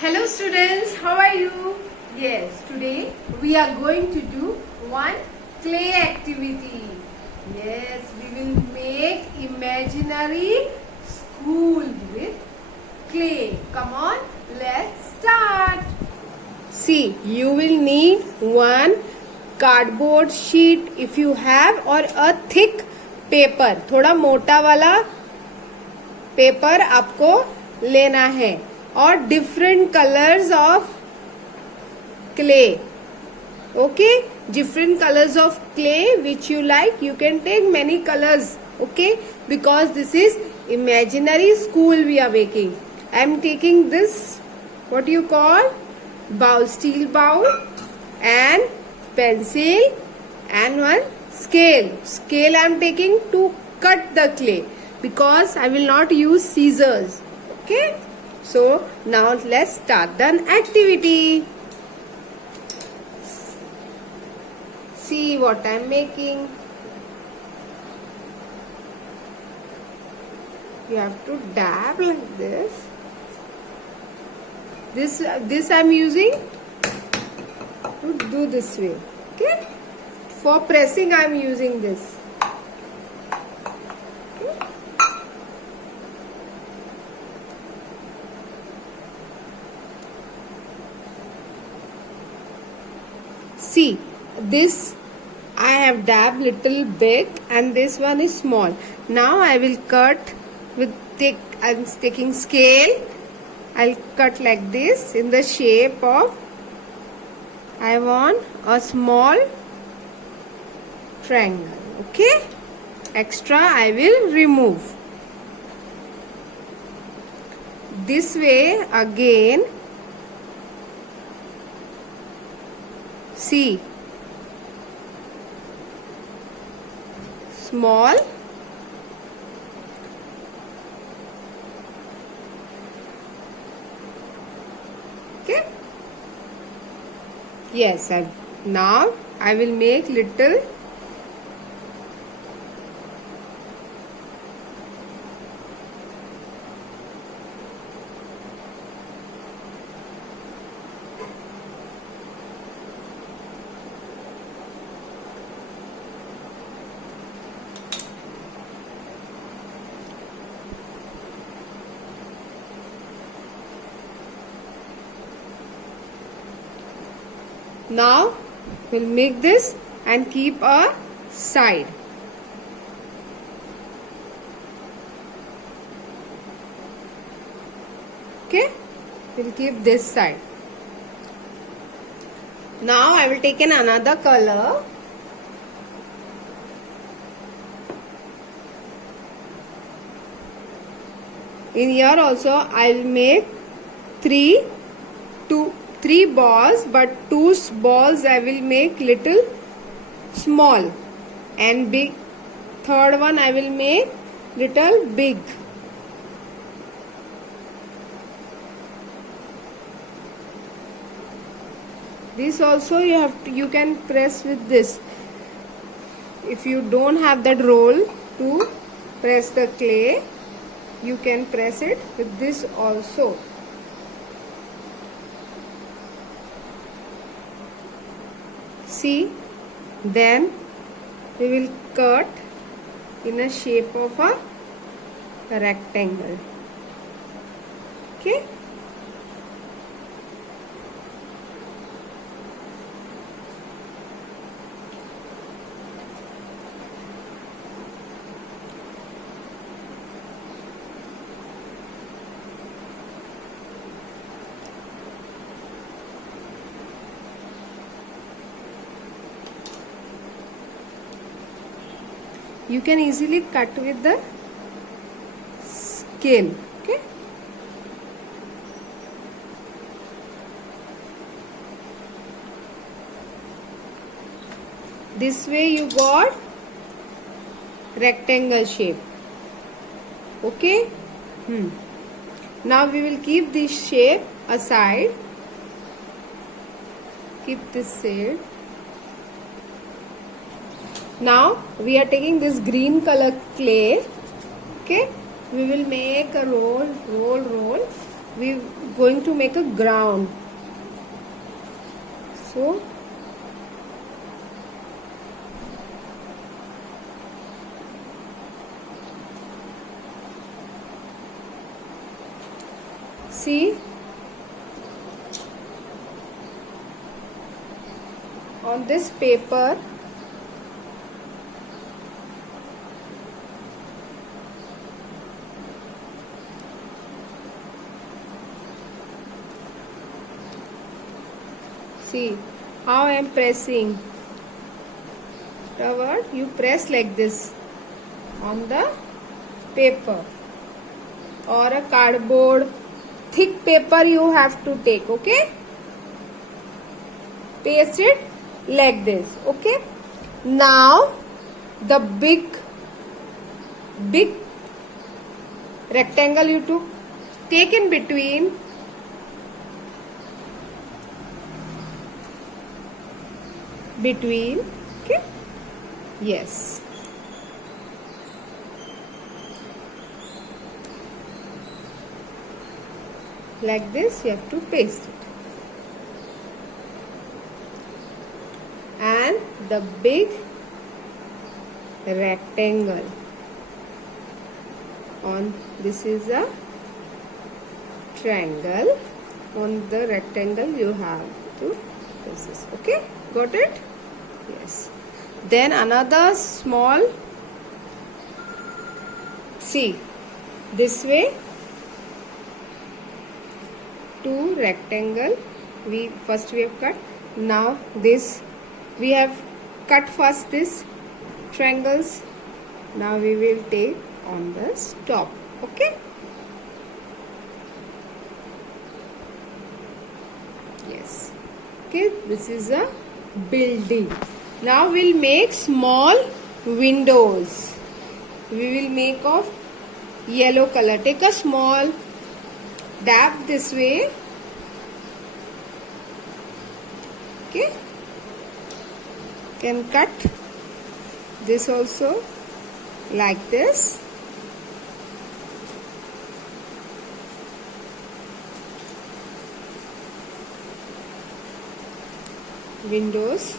Hello students, how are you? Yes, today we are going to do one clay activity. Yes, we will make imaginary school with clay. Come on, let's start. See, you will need one cardboard sheet if you have or a thick paper. थोड़ा मोटा वाला paper आपको लेना है और different colours of clay. Okay, different colors of clay which you like. You can take many colors. Okay, because this is imaginary school we are making. I am taking this, what you call, bowl, steel bowl, and pencil and one scale. Scale I am taking to cut the clay because I will not use scissors. Okay, so now let's start the activity. See what I am making. You have to dab like this. This I am using to do this way. Okay. For pressing I am using this. Okay. See, this I have dabbed little big and this one is small. Now I will cut with I'm taking scale. I'll cut like this in the shape of, I want a small triangle. Okay, extra I will remove. This way again. See, small, okay, yes, now I will make little now we'll make this and keep a side. Okay, we'll keep this side. Now I will take another color. In here also I will make three balls, but two balls I will make little small and big. Third one I will make little big. This also you can press with this. If you don't have that roll to press the clay, you can press it with this also. See, then we will cut in a shape of a rectangle. Okay. You can easily cut with the scale. Okay. This way you got rectangle shape. Okay. Now we will keep this shape aside. Keep this shape. Now we are taking this green color clay. Okay, we will make a roll. we going to make a ground. So see, on this paper see how I am pressing. Afterward, you press like this on the paper or a cardboard. Thick paper you have to take, okay? Paste it like this, okay? Now the big rectangle you took, take in between okay? Yes. Like this you have to paste it. And the big rectangle on this is a triangle. On the rectangle you have to this is, okay? Got it? Yes. Then another small, see this way, two rectangle we have cut. Now this we have cut first this triangles. Now we will take on the top, okay? Yes. Okay, this is a building. Now we'll make small windows. We will make of yellow color. Take a small dab this way, okay? Can cut this also like this. Windows.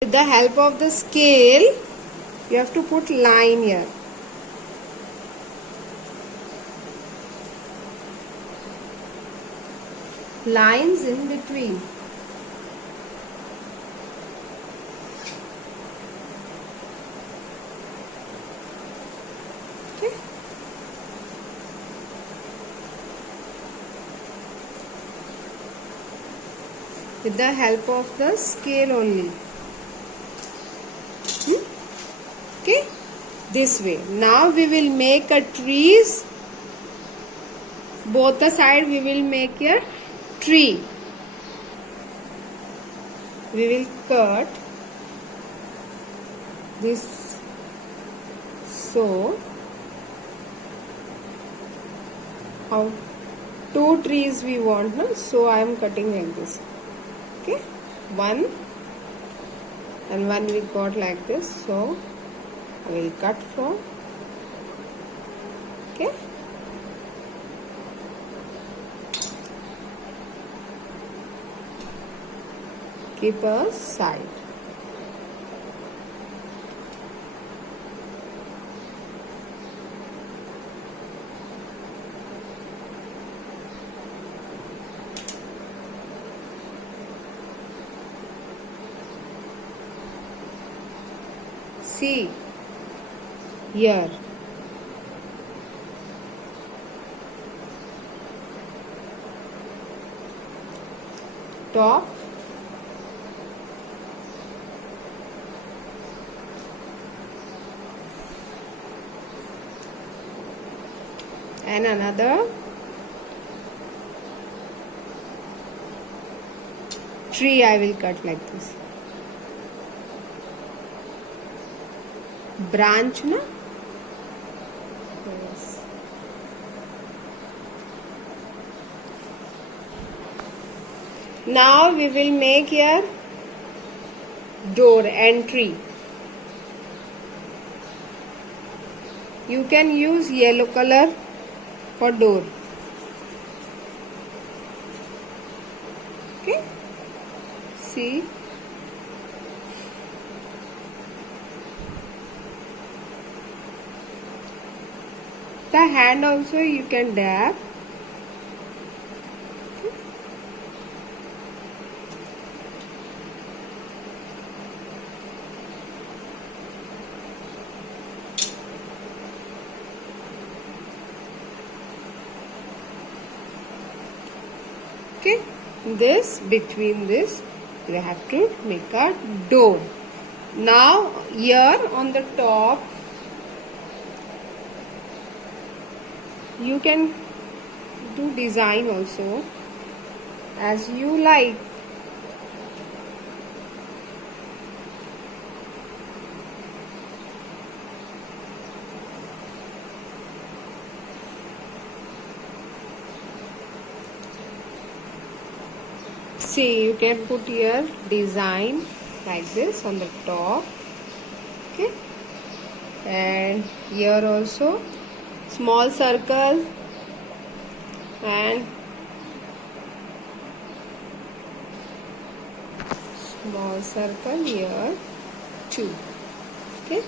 With the help of the scale, you have to put line here. Lines in between. Okay. With the help of the scale only. Okay, this way. Now we will make a trees. Both the side we will make a tree. We will cut this so how two trees we want, no? So I am cutting like this. Okay, one and one we got like this. So I will cut from, okay? Keep aside. See here. Top. And another tree I will cut like this. branch na. Yes. Now we will make here door entry. You can use yellow color for door. Okay, see, the hand also you can dab. Okay, this between this we have to make a door. Now here on the top you can do design also as you like. See, you can put here design like this on the top. Okay, and here also small circle and small circle here too. Okay,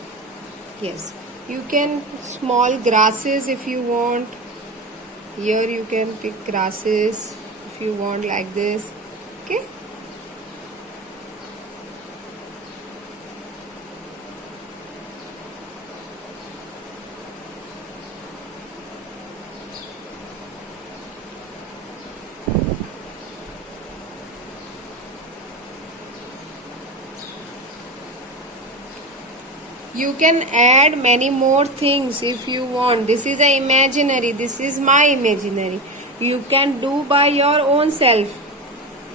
yes, you can small grasses if you want. Here you can pick grasses if you want like this. Okay, you can add many more things if you want. This is a imaginary, this is my imaginary. You can do by your own self.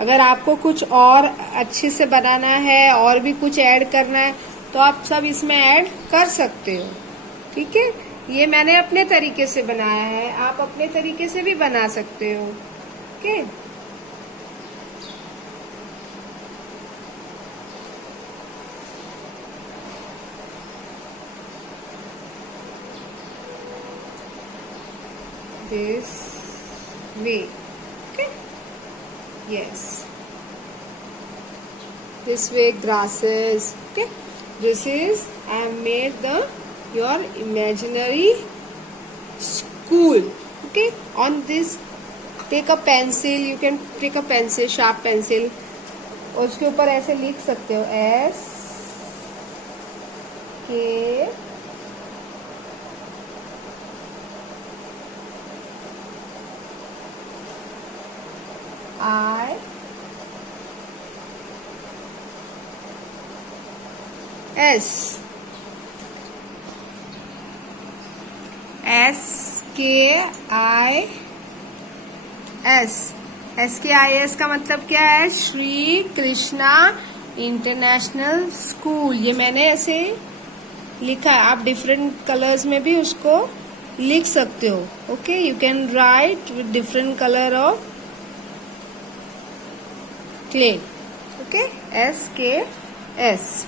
अगर आपको कुछ और अच्छे से बनाना है और भी कुछ ऐड करना है तो आप सब इसमें ऐड कर सकते हो. ठीक है, ये मैंने अपने तरीके से बनाया है, आप अपने तरीके से भी बना सकते हो. Okay, this way. Okay, yes, this way grasses. Okay, this is I have made the your imaginary school. Okay, on this take a pencil, you can take a pencil, sharp pencil, और उसके ऊपर ऐसे लिख सकते हो SKIS, SKIS का मतलब क्या है? Shri Krishna international school. ये मैंने ऐसे लिखा है, आप डिफरेंट कलर्स में भी उसको लिख सकते हो. Okay, you can write with different colour of clay. Okay, SKS.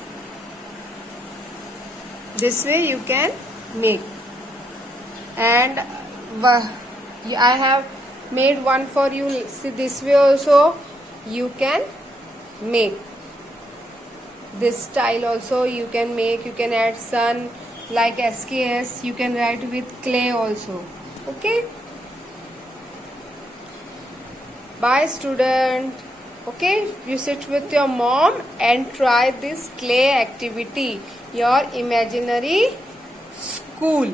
This way you can make. And I have made one for you. See, this way also you can make. This style also you can make. You can add sun like SKS. You can write with clay also. Okay. Bye student. Okay, you sit with your mom and try this clay activity, your imaginary school.